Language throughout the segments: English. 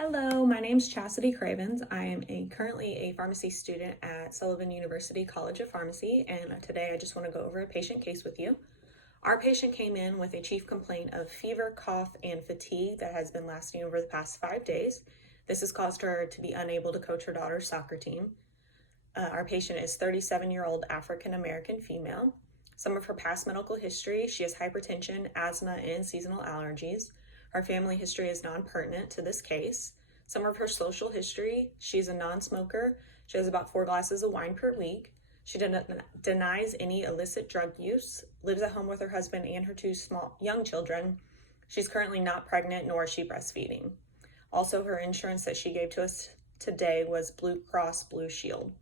Hello, my name is Chastity Cravens. I am currently a pharmacy student at Sullivan University College of Pharmacy, and today I just want to go over a patient case with you. Our patient came in with a chief complaint of fever, cough, and fatigue that has been lasting over the past 5 days. This has caused her to be unable to coach her daughter's soccer team. Our patient is 37-year-old African-American female. Some of her past medical history: she has hypertension, asthma, and seasonal allergies. Her family history is non-pertinent to this case. Some of her social history: she's a non-smoker. She has about 4 glasses of wine per week. She denies any illicit drug use, lives at home with her husband and her 2 young children. She's currently not pregnant, nor is she breastfeeding. Also, her insurance that she gave to us today was Blue Cross Blue Shield.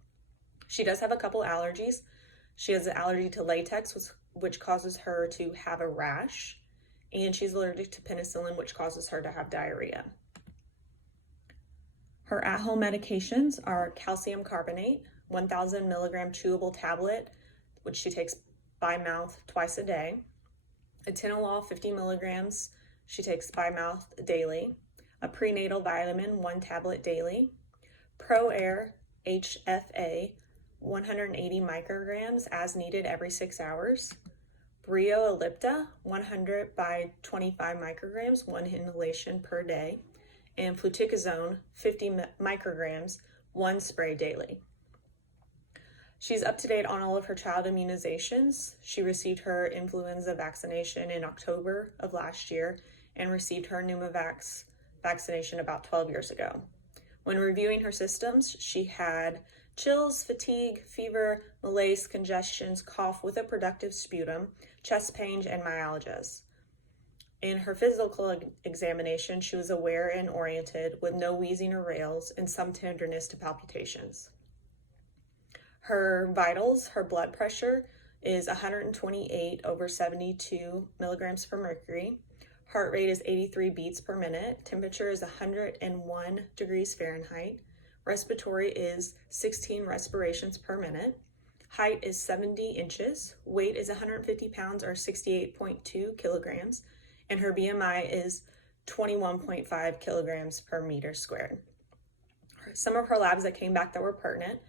She does have a couple allergies. She has an allergy to latex, which causes her to have a rash, and she's allergic to penicillin, which causes her to have diarrhea. Her at-home medications are calcium carbonate, 1,000 milligram chewable tablet, which she takes by mouth twice a day. Atenolol, 50 milligrams, she takes by mouth daily. A prenatal vitamin, 1 tablet daily. ProAir HFA, 180 micrograms as needed every 6 hours. Brio Ellipta, 100 by 25 micrograms, 1 inhalation per day. And fluticasone, 50 micrograms, 1 spray daily. She's up to date on all of her child immunizations. She received her influenza vaccination in October of last year and received her Pneumovax vaccination about 12 years ago. When reviewing her systems, she had chills, fatigue, fever, malaise, congestions, cough with a productive sputum, chest pain, and myalgias. In her physical examination, she was aware and oriented with no wheezing or rales and some tenderness to palpitations. Her vitals: her blood pressure is 128 over 72 milligrams per mercury. Heart rate is 83 beats per minute. Temperature is 101 degrees Fahrenheit. Respiratory is 16 respirations per minute. Height is 70 inches. Weight is 150 pounds or 68.2 kilograms. And her BMI is 21.5 kilograms per meter squared. Some of her labs that came back that were pertinent: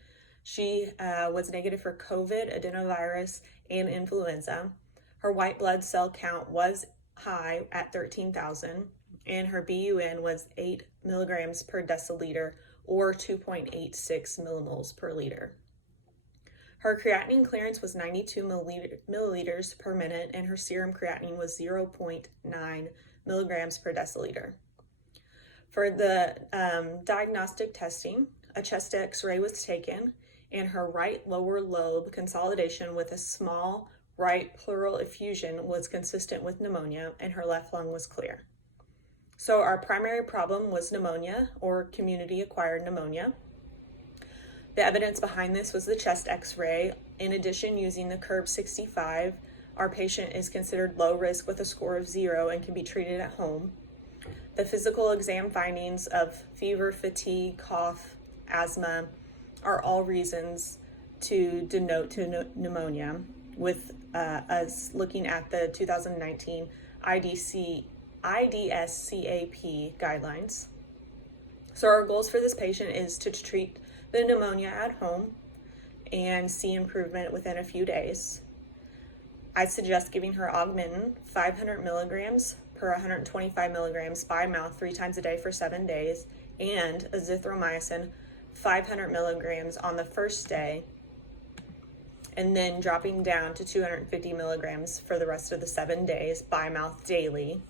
she was negative for COVID, adenovirus, and influenza. Her white blood cell count was high at 13,000, and her BUN was 8 milligrams per deciliter or 2.86 millimoles per liter. Her creatinine clearance was 92 milliliters per minute, and her serum creatinine was 0.9 milligrams per deciliter. For the diagnostic testing, a chest x-ray was taken, and her right lower lobe consolidation with a small right pleural effusion was consistent with pneumonia, and her left lung was clear. So our primary problem was pneumonia, or community-acquired pneumonia. The evidence behind this was the chest x-ray. In addition, using the Curb 65, our patient is considered low risk with a score of 0 and can be treated at home. The physical exam findings of fever, fatigue, cough, asthma are all reasons to denote to pneumonia, with us looking at the 2019 IDS-CAP guidelines. So our goals for this patient is to treat the pneumonia at home and see improvement within a few days. I'd suggest giving her Augmentin, 500 milligrams per 125 milligrams by mouth 3 times a day for 7 days, and azithromycin, 500 milligrams on the first day, and then dropping down to 250 milligrams for the rest of the 7 days by mouth daily.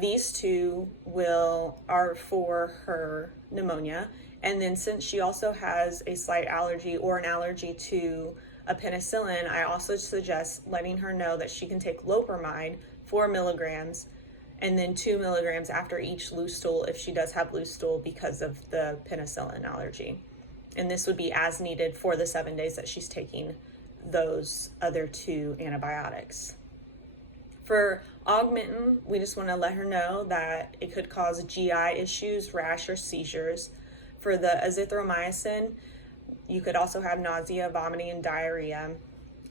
These two are for her pneumonia. And then, since she also has a slight allergy or an allergy to a penicillin, I also suggest letting her know that she can take loperamide, 4 milligrams, and then 2 milligrams after each loose stool if she does have loose stool because of the penicillin allergy. And this would be as needed for the 7 days that she's taking those other 2 antibiotics. For Augmentin, we just want to let her know that it could cause GI issues, rash, or seizures. For the azithromycin, you could also have nausea, vomiting, and diarrhea.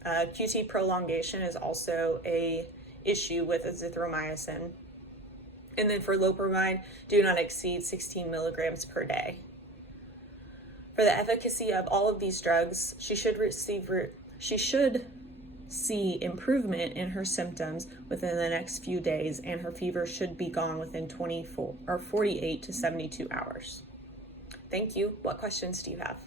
QT prolongation is also a issue with azithromycin. And then for loperamide, do not exceed 16 milligrams per day. For the efficacy of all of these drugs, she should see improvement in her symptoms within the next few days, and her fever should be gone within 48 to 72 hours. Thank you. What questions do you have?